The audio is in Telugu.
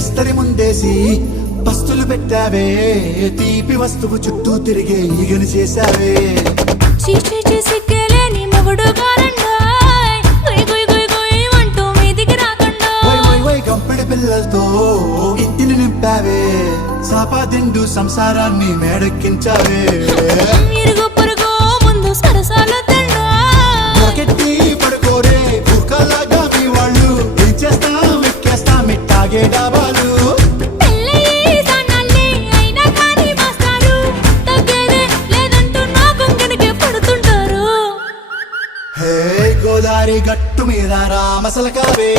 బిస్తరి ముందేసి పస్తులు పెట్టావే తీపి వస్తువు చుట్టూ తిరిగే ఈగని చేశావే చీచీ సిగ్గలేని మొగుడు గారండాయ్ గుయ్ గుయ్ గుయ్ గుయ్ అంటూ మీదికి రాకుండా గంపెడి పిల్లలతో ఇంటిని నింపావే సాపాదిండు సంసారాన్ని మేడెక్కించావే ఇరుగు పొరుగు ముందు సరసాల తండా పొకెట్టి పడుకోరే కుక్కలాగా మీ వాళ్ళు ఏం చేస్తాం ఎక్కేస్తాం ఇట్టాగే డాబాలు పెళ్ళయి సన్నాళ్ళే అయినా కానీ మాస్తారు తగ్గేదే లేదంటూ నా కొంగనికే పడుతుంటారు హే గోదారి గట్టు మీద రామసలకావే